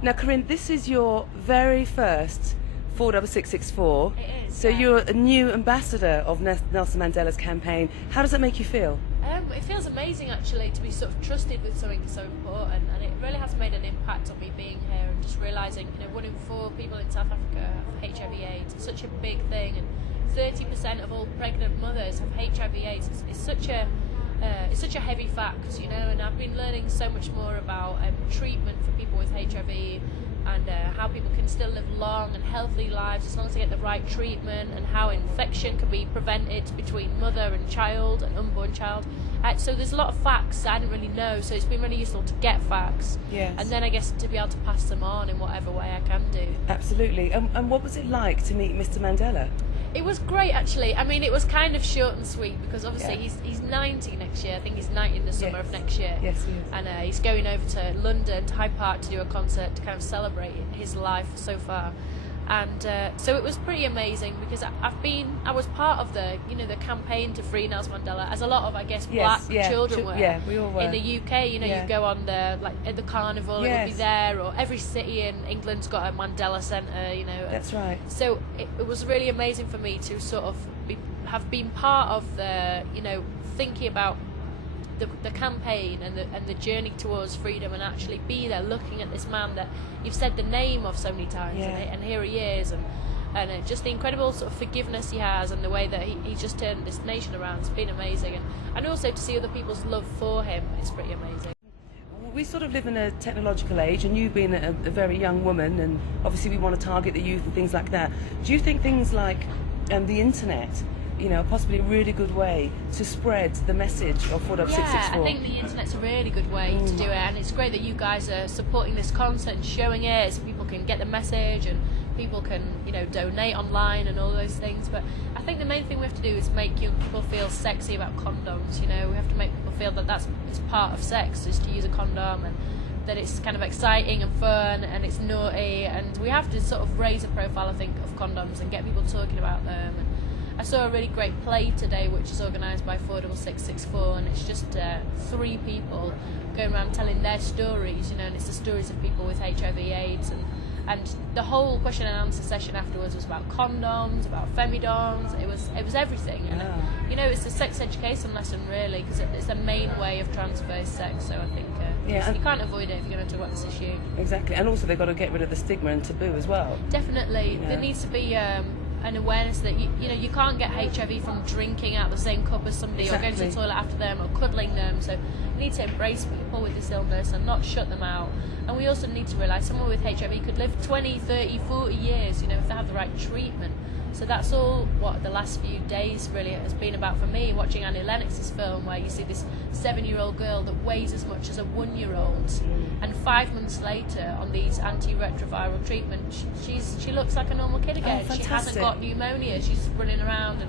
Now, Corinne, this is your very first 46664. It is. So you're a new ambassador of Nelson Mandela's campaign. How does that make you feel? It feels amazing actually to be sort of trusted with something so important, and it really has made an impact on me being here and just realising, 1 in 4 people in South Africa have HIV/AIDS. It's such a big thing, and 30% of all pregnant mothers have HIV/AIDS. It's such a heavy fact, and I've been learning so much more about treatment for people with HIV and how people can still live long and healthy lives as long as they get the right treatment, and how infection can be prevented between mother and child and unborn child. So there's a lot of facts I didn't really know, so it's been really useful to get facts. Yes. And then I guess to be able to pass them on in whatever way I can do. Absolutely. And what was it like to meet Mr. Mandela? It was great actually. I mean, it was kind of short and sweet because obviously Yeah. he's 90 next year. I think he's 90 in the summer of next year. Yes, he is. And he's going over to London, to Hyde Park, to do a concert to kind of celebrate his life so far. And so it was pretty amazing because I was part of the the campaign to free Nelson Mandela, as a lot of, I guess, black children were. Yeah, we all were. In the UK, you go on at the carnival, it would be Yes. there, or every city in England's got a Mandela Centre, That's right. So it was really amazing for me to sort of have been part of the, thinking about the campaign and the journey towards freedom, and actually be there looking at this man that you've said the name of so many times, and here he is, and just the incredible sort of forgiveness he has, and the way that he just turned this nation around. It's been amazing, and also to see other people's love for him, it's pretty amazing. We sort of live in a technological age, and you being a very young woman, and obviously we want to target the youth and things like that. Do you think things like the internet, possibly a really good way to spread the message of 46664? Yeah, I think the internet's a really good way to do it, and it's great that you guys are supporting this concert and showing it so people can get the message, and people can, donate online and all those things. But I think the main thing we have to do is make young people feel sexy about condoms. We have to make people feel that it's part of sex, is to use a condom, and that it's kind of exciting and fun, and it's naughty, and we have to sort of raise the profile, I think, of condoms and get people talking about them. And I saw a really great play today which is organised by 46664, and it's just 3 people going around telling their stories, and it's the stories of people with HIV/AIDS, and the whole question and answer session afterwards was about condoms, about femidoms. It was everything, and it's a sex education lesson really, because it's the main way of transverse sex. So I think you can't avoid it if you're going to talk about this issue. Exactly, and also they've got to get rid of the stigma and taboo as well. Definitely, there needs to be an awareness that you can't get HIV from drinking out the same cup as somebody, or going to the toilet after them, or cuddling them. So we need to embrace people with this illness and not shut them out. And we also need to realise someone with HIV could live 20, 30, 40 years, if they have the right treatment. So that's all what the last few days really has been about for me, watching Lennox's film, where you see this 7-year-old girl that weighs as much as a 1-year-old, and 5 months later on these antiretroviral treatments, she looks like a normal kid again. She hasn't got pneumonia, she's running around,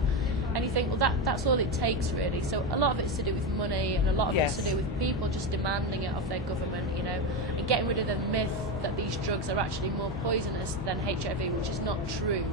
and you think, well, that's all it takes really. So a lot of it's to do with money, and a lot of it's to do with people just demanding it of their government, and getting rid of the myth that these drugs are actually more poisonous than HIV, which is not true.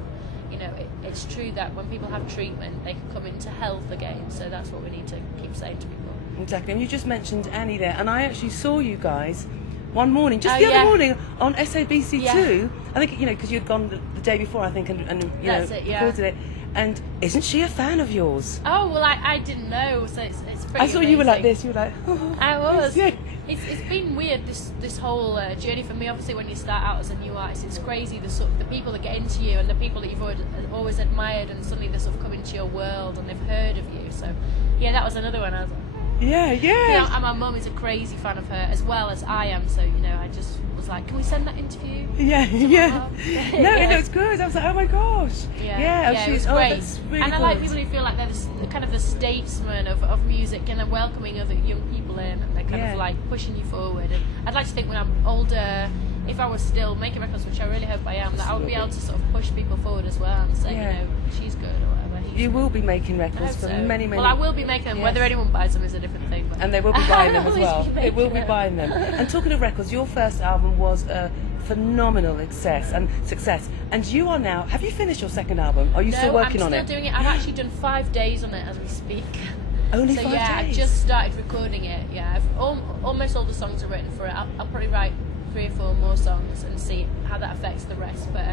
It's true that when people have treatment, they can come into health again. So that's what we need to keep saying to people. Exactly. And you just mentioned Annie there, and I actually saw you guys one morning, just the other morning, on SABC2. I think because you'd gone the day before, I think, and recorded it. And isn't she a fan of yours? Oh well, I didn't know, so it's pretty. I saw you were like this. You were like, I was. Yeah. It's been weird this whole journey for me. Obviously, when you start out as a new artist, it's crazy the people that get into you, and the people that you've always admired, and suddenly they sort of come into your world and they've heard of you. So yeah, that was another one. I was like, yeah. And my mum is a crazy fan of her as well as I am. So I just was like, can we send that interview? Yeah. No, it looks good. I was like, oh my gosh. It was great. That's really and I good. like people who feel like they're kind of the statesman of music, and they're welcoming other young people in, and they're kind of like pushing you forward. And I'd like to think when I'm older, if I was still making records, which I really hope I am, that I would be able to sort of push people forward as well and say, she's good or whatever. You will be making records for many. Well, I will be making them. Whether anyone buys them is a different thing. But and they will be buying them as well. They will be them. buying them. And talking of records, your first album was a phenomenal success. And you are now. Have you finished your second album? Are you still working on it? I'm still doing it. I've actually done 5 days on it as we speak. Only 5 days. I just started recording it. Yeah, almost all the songs are written for it. I'll probably write 3 or 4 more songs and see how that affects the rest. But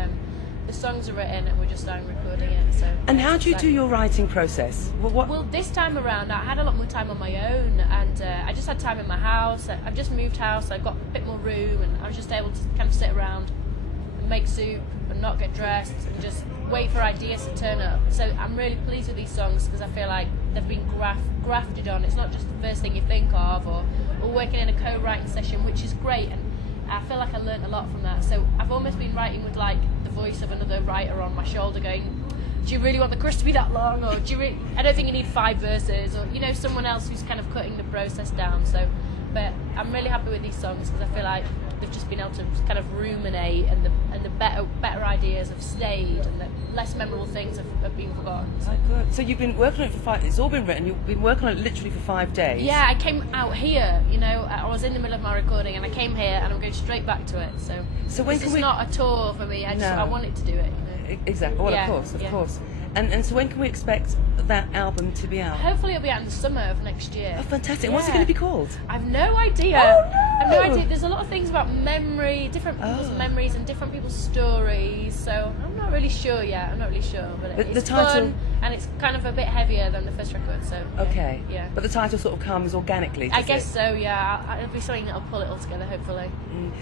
the songs are written and we're just starting recording it. So. And how do you do your writing process? Well, this time around I had a lot more time on my own, and I just had time in my house. I've just moved house, I got a bit more room, and I was just able to kind of sit around and make soup and not get dressed and just wait for ideas to turn up. So I'm really pleased with these songs because I feel like they've been grafted on. It's not just the first thing you think of, or working in a co-writing session, which is great, and I feel like I learned a lot from that. So I've almost been writing with like the voice of another writer on my shoulder going, do you really want the chorus to be that long, or I don't think you need 5 verses, or someone else who's kind of cutting the process down. So, but I'm really happy with these songs because I feel like they've just been able to kind of ruminate, and the better ideas have stayed, and the less memorable things have been forgotten. So. Oh, good. So you've been working on it for 5. It's all been written. You've been working on it literally for 5 days. Yeah, I came out here. I was in the middle of my recording, and I came here, and I'm going straight back to it. So when this is not a tour for me. I wanted to do it. Exactly. Well, yeah, of course. And so when can we expect that album to be out? Hopefully it'll be out in the summer of next year. Oh, fantastic. Yeah. What's it going to be called? I've no idea. Oh, no! I've no idea. There's a lot of things about memory, different people's memories and different people's stories, so I'm not really sure yet. But it's the title... fun, and it's kind of a bit heavier than the first record, so... Okay. Yeah. But the title sort of comes organically, I guess so, yeah. It'll be something that'll pull it all together, hopefully.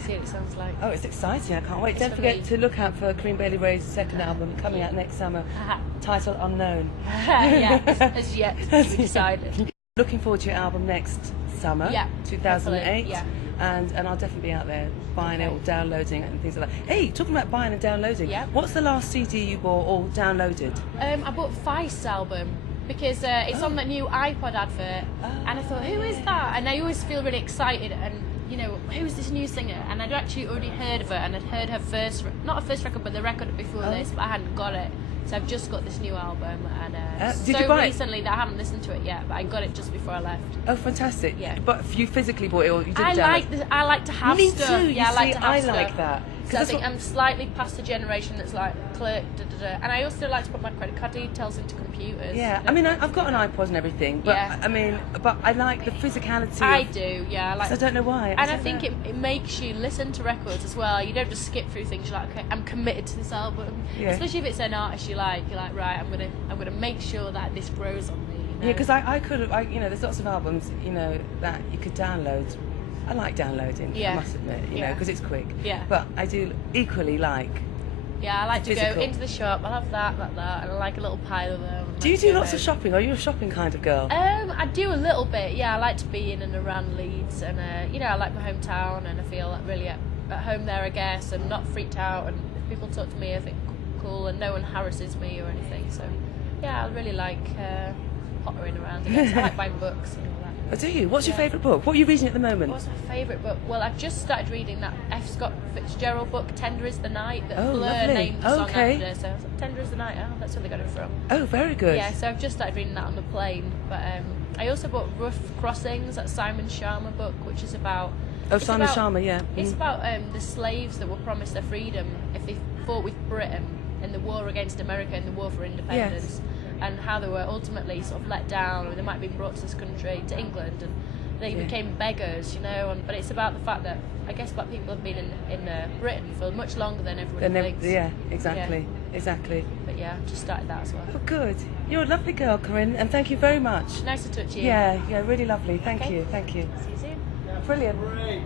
See what it sounds like. Oh, it's exciting. I can't wait. It's Don't forget me. to look out for Corinne Bailey-Ray's second album coming out next summer. Title unknown. Yeah, as yet to be decided. Looking forward to your album next summer, 2008. Yeah. And I'll definitely be out there buying it or downloading it and things like that. Hey, talking about buying and downloading, what's the last CD you bought or downloaded? I bought Feist's album because it's on that new iPod advert, and I thought, who is that? And I always feel really excited, and who's this new singer? And I'd actually already heard of her, and I'd heard her not her first record, but the record before this, but I hadn't got it. So I've just got this new album, and did you buy recently that I haven't listened to it yet, but I got it just before I left. Oh, fantastic! Yeah. But you physically bought it, or you didn't I like to have Me stuff. too. Yeah, I like to have stuff. I like that. So I think I'm slightly past the generation that's like click, and I also like to put my credit card details into computers. Yeah, I mean, I've got an iPod and everything, but but I like the physicality. I do, yeah. I don't know why. And I think it makes you listen to records as well. You don't just skip through things. You're like, okay, I'm committed to this album. Yeah. Especially if it's an artist you like. You're like, right, I'm gonna make sure that this grows on me. Yeah, because I could have, there's lots of albums, that you could download. I like downloading, I must admit, because it's quick. Yeah. But I do equally like. Yeah, I like to go into the shop. I'll have that, and I like a little pile of them. Do you do lots of shopping? Are you a shopping kind of girl? I do a little bit. Yeah, I like to be in and around Leeds, and I like my hometown, and I feel like really at home there, I guess, and not freaked out. And if people talk to me, I think cool, and no one harasses me or anything. So, yeah, I really like pottering around. I guess. I like buying books and all that. Oh, do you? What's your favourite book? What are you reading at the moment? What's my favourite book? Well, I've just started reading that F. Scott Fitzgerald book, Tender is the Night, that Blur lovely. named the song after. So Tender is the Night, that's where they got it from. Oh, very good. Yeah, so I've just started reading that on the plane. But I also bought Rough Crossings, that Simon Sharma book, which is about... Oh, Simon Sharma, yeah. It's about the slaves that were promised their freedom if they fought with Britain in the war against America and the war for independence. Yes. And how they were ultimately sort of let down, or they might have been brought to this country, to England, and they became beggars, but it's about the fact that I guess black people have been in Britain for much longer than everyone thinks. Yeah, exactly. But yeah, I've just started that as well. Oh, good. You're a lovely girl, Corinne, and thank you very much. Nice to talk to you. Yeah, really lovely. Thank you. See you soon. Brilliant. Great.